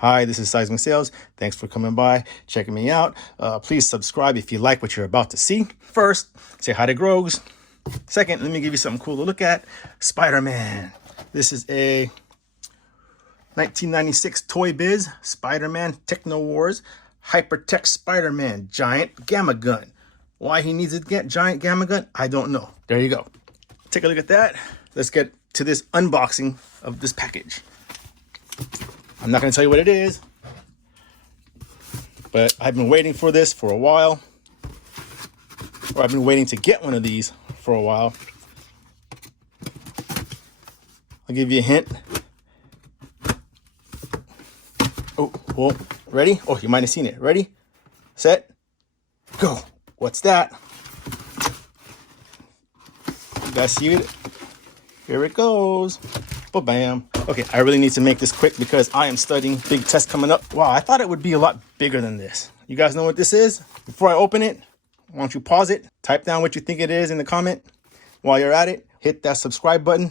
Hi, this is Seismic Sales. Thanks for coming by, checking me out. Please subscribe if you like what you're about to see. First, say hi to Grogs. Second, let me give you something cool to look at. Spider-Man. This is a 1996 Toy Biz Spider-Man Techno Wars Hypertech Spider-Man Giant Gamma Gun. Why he needs a giant gamma gun, I don't know. There you go. Take a look at that. Let's get to this unboxing of this package. I'm not going to tell you what it is, but I've been waiting for this for a while, or I've been waiting to get one of these for a while. I'll give you a hint. Oh, well, ready? Oh, you might have seen it. Ready, set, go. What's that? You guys see it? Here it goes. Bam. Okay, I really need to make this quick because I am studying big test coming up. Wow, I thought it would be a lot bigger than this. You guys know what this is? Before I open it, why don't you pause it? Type down what you think it is in the comment. While you're at it, hit that subscribe button.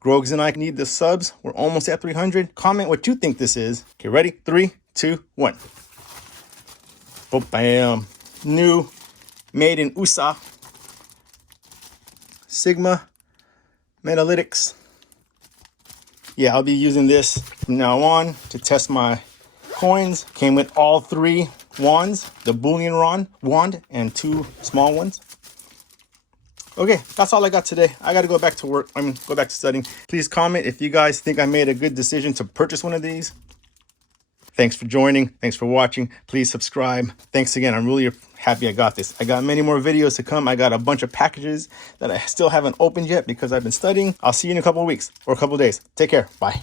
Grogs and I need the subs. We're almost at 300. Comment what you think this is. Okay, ready? 3, 2, 1. Bam. New, made in USA. Sigma Metalytics. Yeah, I'll be using this from now on to test my coins. Came with all 3 wands, the Boolean wand and 2 small ones. Okay, that's all I got today. I got to go back to work. Go back to studying. Please comment if you guys think I made a good decision to purchase one of these. Thanks for joining. Thanks for watching. Please subscribe. Thanks again. I'm really happy I got this. I got many more videos to come. I got a bunch of packages that I still haven't opened yet because I've been studying. I'll see you in a couple of weeks or a couple of days. Take care. Bye.